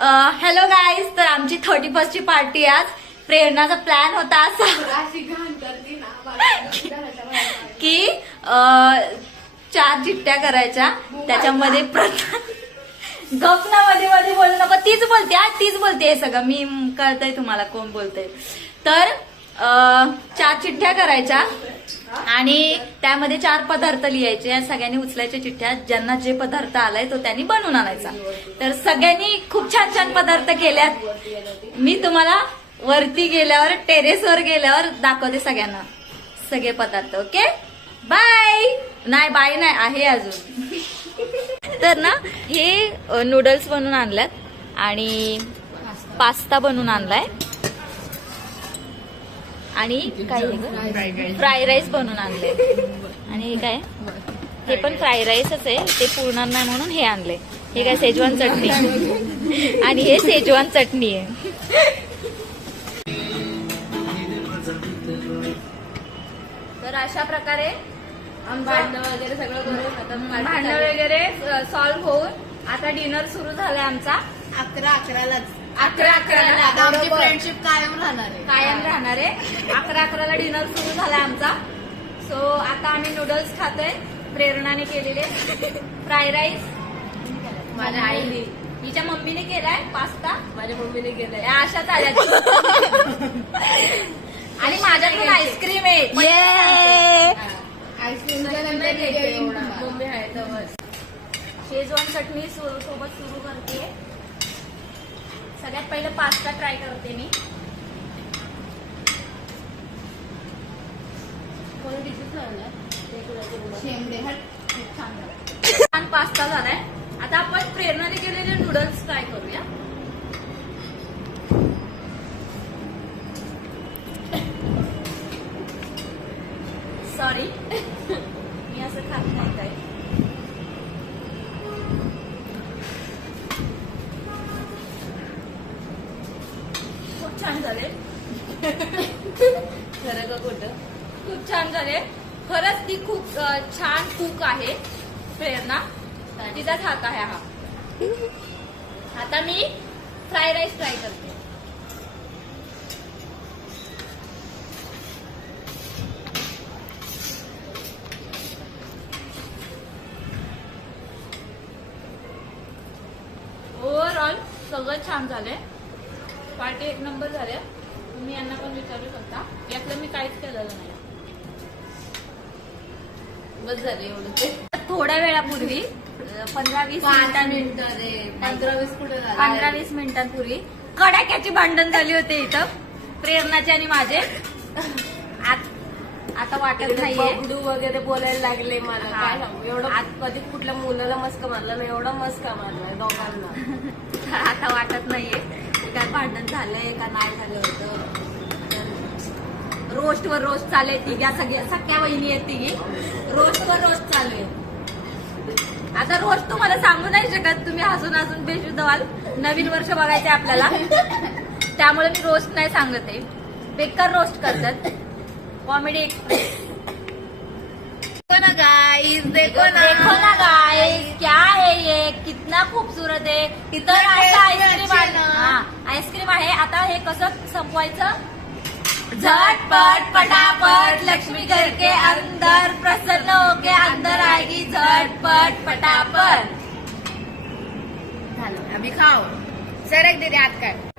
Hello guys, तर आमची 31st ची पार्टी आज. प्रेरणाचा प्लॅन होता असा की 4 चिठ्ठ्या करायच्या, त्याच्यामध्ये गपना मध्ये मध्ये बोलू नको, तीच बोलते आज, तीच बोलते सगळं, मी कळतंय तुम्हाला कोण बोलतंय. तर 4 चिठ्ठ्या करायच्या आणि त्यामध्ये 4 पदार्थ लिहायचे. सगळ्यांनी उचलायच्या चिठ्ठ्या, ज्यांना जे पदार्थ आलाय तो त्यांनी बनवून आणायचा. तर सगळ्यांनी खूप छान छान पदार्थ केल्यात. मी तुम्हाला वरती गेल्यावर, टेरेसवर गेल्यावर दाखवते सगळ्यांना सगळे पदार्थ. Okay, bye. नाही बाय नाही, आहे अजून. तर ना हे नूडल्स बनवून आणल्यात आणि पास्ता बनवून आणलाय आणि काय फ्राय राईस बनवून आणले. आणि हे काय, हे पण फ्राय राईसच आहे, ते पुरणार नाही म्हणून हे आणले. हे काय सेजवान चटणी आणि हे सेजवान चटणी आहे. तर अशा प्रकारे भांडणं वगैरे सगळं करून, भांडणं वगैरे सॉल्व्ह होऊन आता डिनर सुरू झालाय आमचा. 11:11लाच 11:11ला आमची फ्रेंडशिप कायम राहणार आहे. 11:11ला डिनर सुरू झालाय आमचा. सो आता आम्ही नूडल्स खातोय. प्रेरणाने केलेले फ्राय राईस, माझ्या आईने, हिच्या मम्मीने केलाय पास्ता, माझ्या मम्मीने केलाय. अशाच आल्या. आणि माझ्याकडून आईस्क्रीम आहे. आईस्क्रीम मम्मी आहे तर शेजवान चटणी सोबत सुरू करते. सगळ्यात पहिले पास्ता ट्राय करते मी. छान पास्ता झालाय. आता आपण प्रेरणाने केलेले नूडल्स ट्राय करूया. सॉरी, मी असं खात नाही काय. खूप छान झाले. खरं का खोटं? खूप छान झाले. खरंच ती खूप छान कुक आहे प्रेरणा, तिचाच हात आहे हा. आता मी फ्राय राईस ट्राय करते. ओव्हरऑल सगळं छान झालंय. पार्टी 1 नंबर झाले. तुम्ही यांना पण विचारू शकता. यातलं मी काहीच केलेलं नाही. बस झाले एवढं. थोड्या वेळापूर्वी 15-20 मिनिटांपूर्वी कडाक्याची भांडण झाली होते इथं, प्रेरणाचे आणि माझे. आता वाटत नाहीये. बबडू वगैरे बोलायला लागले मला. काय सांगू, एवढं कधी कुठल्या मुलाला मस्का मारला नाही, एवढा मस्का मारलाय दोघांना. आता वाटत नाहीये काय भांडण झालंय का नाही झालं होतं. रोस्ट वर रोस्ट चालू आहे. तिघ्या सगळ्या वहिनी आहेत, तिघी रोस्ट वर रोस्ट चालू आहे. आता रोस्ट तुम्हाला सांगू नाही शकत, तुम्ही हसून हसून बेशुद्ध व्हाल. नवीन वर्ष बघायचंय आपल्याला, त्यामुळे मी रोस्ट नाही सांगत आहे. बेकार रोस्ट करतात. Comedy express. देखो ना गाइस, क्या है ये, कितना खूबसूरत है. इथं आईस्क्रीम आहे. आईस्क्रीम आहे. आता हे कसं संपवायचं? झटपट पटापट, लक्ष्मी घर के अंदर, प्रसन्न होके अंदर आएगी. झटपट पटापट. झालं, अभी खाओ. सरक दे हात काय.